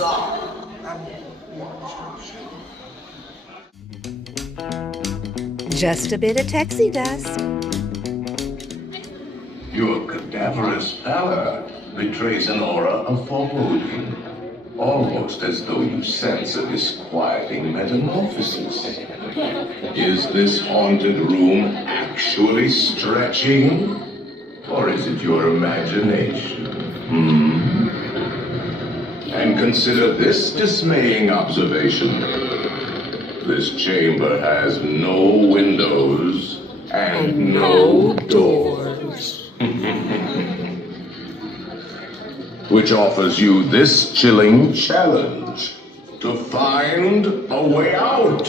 outside. Just a bit of texie dust. Your cadaverous pallor betrays an aura of foreboding, almost as though you sense a disquieting metamorphosis. Is this haunted room actually stretching? Or is it your imagination? And consider this dismaying observation. This chamber has no windows and no doors. Which offers you this chilling challenge to find a way out.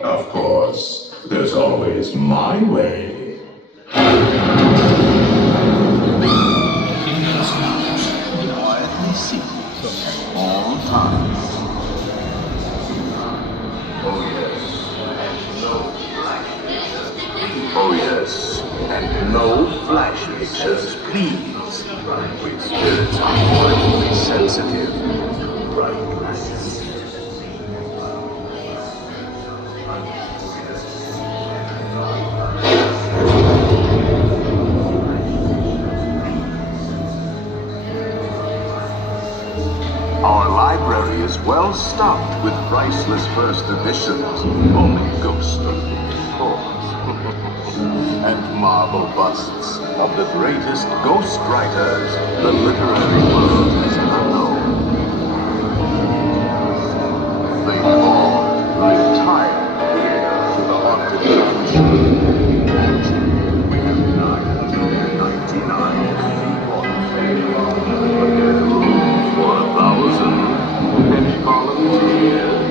Of course, there's always my way. Quietly seek all times. Oh yes, and no flash pictures, please. With spirits unavoidably sensitive to bright lights. Our library is well stocked with priceless first editions, only ghostly, of course. And marble busts of the greatest ghost writers the literary world has ever known. They all retire here to the haunted mansion. We have 999 people. Room for 1,000 penny volunteers.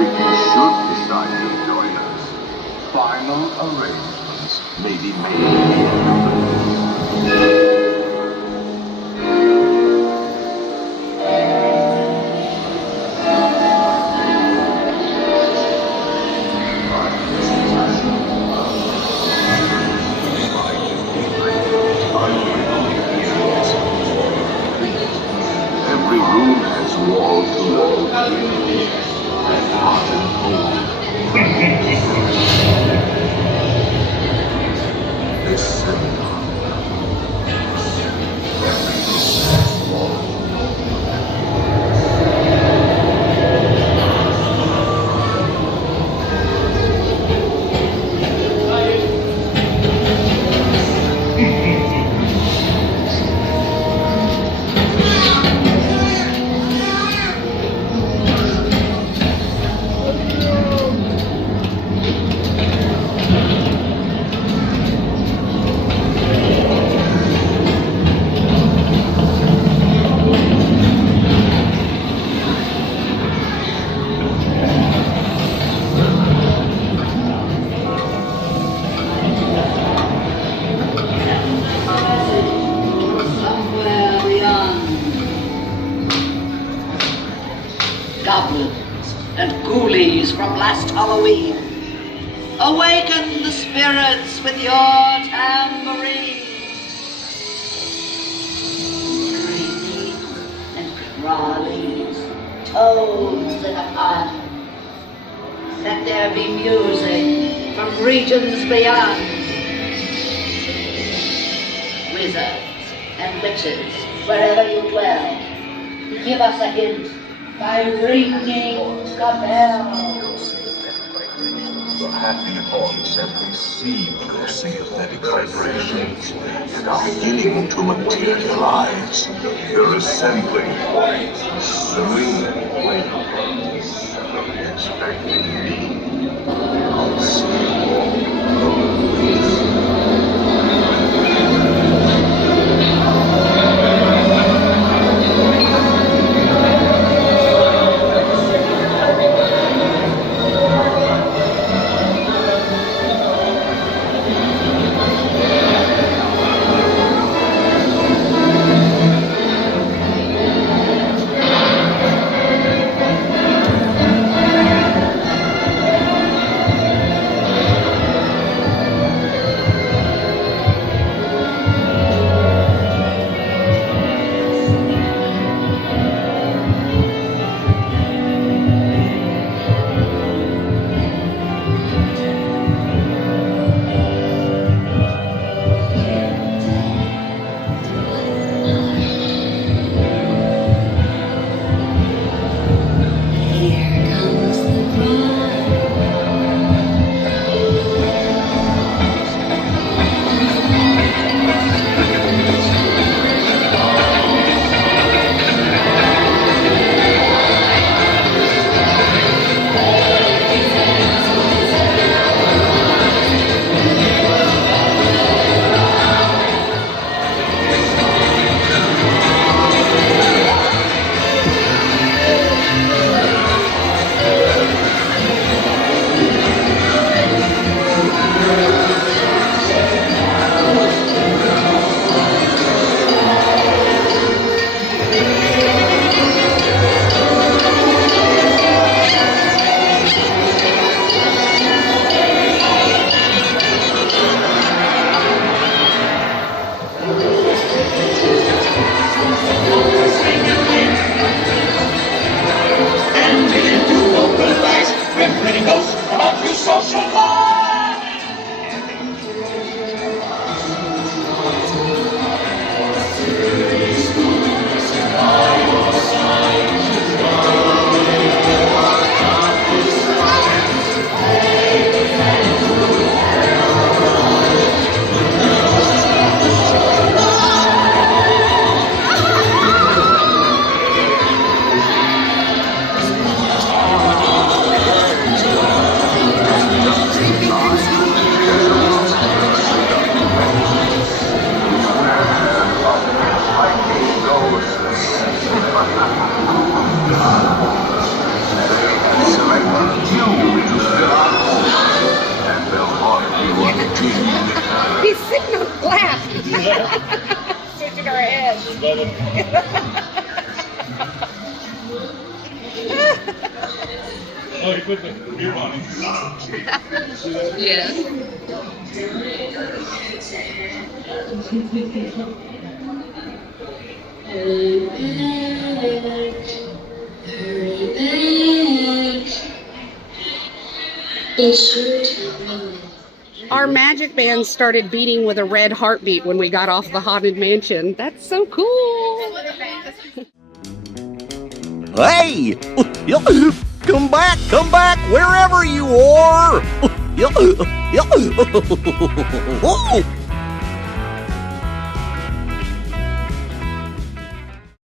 If you should decide to join us, final arrangements may be made here. Every room has wall-to-wall windows and haunted holes. Listen. Every room has wall-to-wall. Goblins and ghoulies from last Halloween, awaken the spirits with your tambourine. Crazies and crawlies, toads in a pond, let there be music from regions beyond. Wizards and witches, wherever you dwell, give us a hint by ringing the bell. The happy haunts have received your sympathetic vibrations and are beginning to materialize. They're assembling, swinging, expecting me. I'll see all. Oh, you put the beer on it. Yes. Our magic band started beating with a red heartbeat when we got off the Haunted Mansion. That's so cool. Hey! Come back, wherever you are!